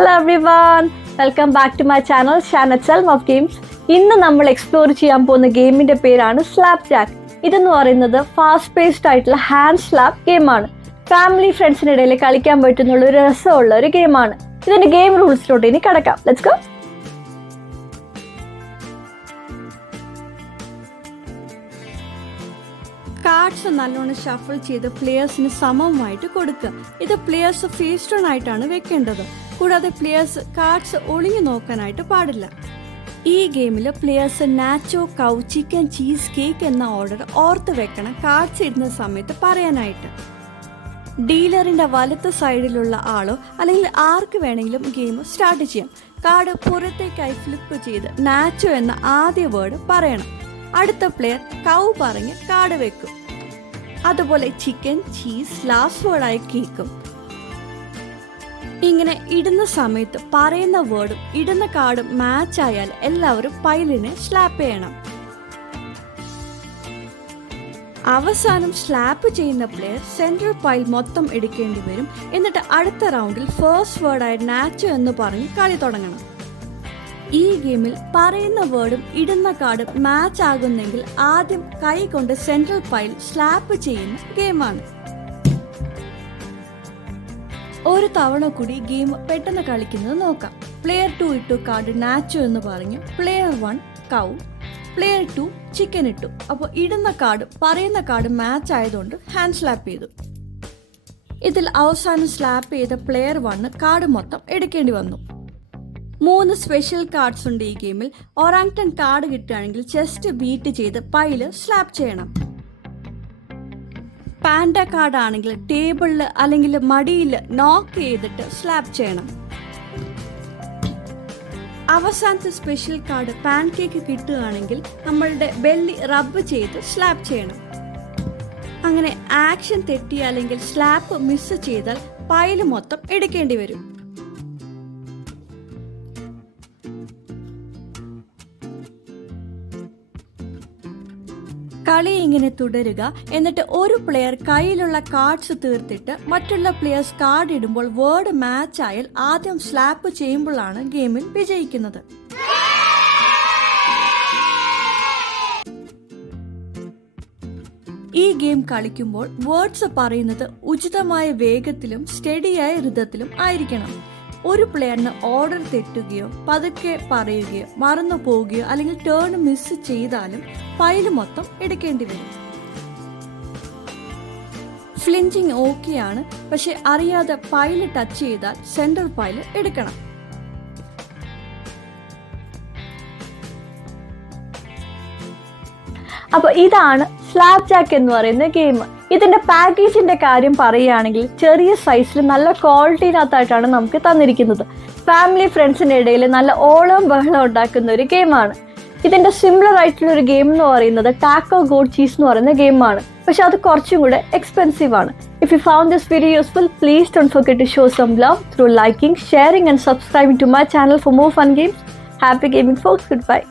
Hello everyone, welcome back to my channel Shanat Selm of Games. ഇന്ന് നമ്മൾ explore ചെയ്യാൻ പോകുന്ന ഗെയിമിന്റെ പേരാണ് സ്ലാപ്പ് ജാക്ക്. ഇതെന്ന് പറയുന്നത് ഫാസ്റ്റ് പേസ്ഡ് ആയിട്ടുള്ള ഹാൻഡ് സ്ലാപ്പ് ഗെയിമാണ്. ഫാമിലി ഫ്രണ്ട്സിനിടയിൽ കളിക്കാൻ പറ്റുന്നുള്ള ഒരു രസമുള്ള ഒരു ഗെയിമാണ്. ഇതിന്റെ ഗെയിം റൂൾസിലോട്ട് ഇനി കിടക്കാം. Let's go. കാർഡ്സ് നല്ലോണം ഷഫിൾ ചെയ്ത് പ്ലെയേഴ്സിന് സമമായിട്ട് കൊടുക്കുക. ഇത് പ്ലെയേഴ്സ് ഫേസ് ടേൺ ആയിട്ടാണ് വെക്കേണ്ടത്. കൂടാതെ പ്ലെയേഴ്സ് കാർഡ്സ് ഒളിഞ്ഞു നോക്കാനായിട്ട് പാടില്ല. ഈ ഗെയിമിൽ പ്ലെയേഴ്സ് നാച്ചോ, കൗ, ചിക്കൻ, ചീസ്, കേക്ക് എന്ന ഓർഡർ ഓർത്ത് വെക്കണം കാർഡ്സ് ഇടുന്ന സമയത്ത് പറയാനായിട്ട്. ഡീലറിന്റെ വലത്ത് സൈഡിലുള്ള ആളോ അല്ലെങ്കിൽ ആർക്ക് വേണമെങ്കിലും ഗെയിം സ്റ്റാർട്ട് ചെയ്യാം. കാർഡ് പുറത്തേക്കായി ഫ്ലിപ്പ് ചെയ്ത് നാച്ചോ എന്ന ആദ്യ വേർഡ് പറയണം. അടുത്ത പ്ലെയർ കൗ പറഞ്ഞ് കാർഡ് വെക്കും. അതുപോലെ ചിക്കൻ, ചീസ് ലാസ്റ്റ് വേർഡായി കേക്കും. ഇങ്ങനെ ഇടുന്ന സമയത്ത് പറയുന്ന വേർഡും ഇടുന്ന കാർഡും മാച്ച് ആയാൽ എല്ലാവരും പൈലിനെ സ്ലാപ്പ് ചെയ്യണം. അവസാനം സ്ലാപ്പ് ചെയ്യുന്ന പ്ലെയർ സെൻട്രൽ പൈൽ മൊത്തം എടുക്കേണ്ടി വരും. എന്നിട്ട് അടുത്ത റൗണ്ടിൽ ഫസ്റ്റ് വേർഡായ നാച്ചോ എന്ന് പറഞ്ഞ് കളി തുടങ്ങണം. ഈ ഗെയിമിൽ പറയുന്ന വേർഡും ഇടുന്ന കാർഡും മാച്ച് ആകുന്നെങ്കിൽ ആദ്യം കൈ കൊണ്ട് സെൻട്രൽ പൈൽ സ്ലാപ്പ് ചെയ്യുന്ന ഗെയിമാണ്. ഒരു തവണ കൂടി ഗെയിം പെട്ടെന്ന് കളിക്കുന്നത് നോക്കാം. പ്ലെയർ 2 ഇട്ടു കാർഡ് നാച്ചോ എന്ന് പറഞ്ഞു. പ്ലെയർ 1 കൗ, പ്ലെയർ 2 ചിക്കൻ ഇട്ടു. അപ്പോൾ ഇടുന്ന കാർഡ് പറയുന്ന കാർഡ് മാച്ച് ആയതുകൊണ്ട് ഹാൻഡ് സ്ലാപ്പ് ചെയ്തു. ഇതിൽ അവസാനം സ്ലാപ്പ് ചെയ്ത പ്ലെയർ 1 കാർഡ് മൊത്തം എടുക്കേണ്ടി വന്നു. 3 സ്പെഷ്യൽ കാർഡ്സ് ഉണ്ട് ഈ ഗെയിമിൽ. ഒറാങ്ടൺ കാർഡ് കിട്ടുകയാണെങ്കിൽ ചെസ്റ്റ് ബീറ്റ് ചെയ്ത് പൈല് സ്ലാപ്പ് ചെയ്യണം. പാൻഡ കാർഡ് ആണെങ്കിൽ ടേബിളിൽ അല്ലെങ്കിൽ മടിയിൽ നോക്ക് ചെയ്തിട്ട് സ്ലാപ്പ് ചെയ്യണം. അവസാനത്തെ സ്പെഷ്യൽ കാർഡ് പാൻ കേക്ക് കിട്ടുകയാണെങ്കിൽ നമ്മളുടെ ബെല്ലി റബ്ബ് ചെയ്ത് സ്ലാപ്പ് ചെയ്യണം. അങ്ങനെ ആക്ഷൻ തെറ്റി അല്ലെങ്കിൽ സ്ലാപ്പ് മിസ് ചെയ്താൽ പൈല് മൊത്തം എടുക്കേണ്ടി വരും. കളി ഇങ്ങനെ തുടരുക. എന്നിട്ട് ഒരു പ്ലെയർ കയ്യിലുള്ള കാർഡ്സ് തീർത്തിട്ട് മറ്റുള്ള പ്ലെയേഴ്സ് കാർഡ് ഇടുമ്പോൾ വേർഡ് മാച്ച് ആയാൽ ആദ്യം സ്ലാപ്പ് ചെയ്യുമ്പോഴാണ് ഗെയിമിൽ വിജയിക്കുന്നത്. ഈ ഗെയിം കളിക്കുമ്പോൾ വേർഡ്സ് പറയുന്നത് ഉചിതമായ വേഗത്തിലും സ്റ്റഡിയായ ഋതത്തിലും ആയിരിക്കണം. ഒരു പ്ലെയറിന് ഓർഡർ തെറ്റുകയോ പതുക്കെ പറയുകയോ മറന്നു പോവുകയോ അല്ലെങ്കിൽ ടേൺ മിസ് ചെയ്താലും പൈല് മൊത്തം എടുക്കേണ്ടി വരും. ഫ്ലിഞ്ചിങ് ഓക്കെയാണ്, പക്ഷെ അറിയാതെ പൈല് ടച്ച് ചെയ്താൽ സെൻട്രൽ പൈല് എടുക്കണം. അപ്പോൾ ഇതാണ് സ്ലാപ്പ് ജാക്ക് എന്ന് പറയുന്ന ഗെയിം. ഇതിന്റെ പാക്കേജിന്റെ കാര്യം പറയുകയാണെങ്കിൽ ചെറിയ സൈസിൽ നല്ല ക്വാളിറ്റിനകത്തായിട്ടാണ് നമുക്ക് തന്നിരിക്കുന്നത്. ഫാമിലി ഫ്രണ്ട്സിന്റെ ഇടയിൽ നല്ല ഓളം ബഹളം ഉണ്ടാക്കുന്ന ഒരു ഗെയിമാണ്. ഇതിന്റെ സിമിലർ ആയിട്ടുള്ള ഒരു ഗെയിം എന്ന് പറയുന്നത് ടാക്കോ ഗോഡ് ചീസ് എന്ന് പറയുന്ന ഗെയിമാണ്. പക്ഷെ അത് കുറച്ചും കൂടെ എക്സ്പെൻസീവ് ആണ്. If you found this video useful, please don't forget to show some love through liking, sharing and subscribing to my channel for more fun games. Happy gaming folks, goodbye.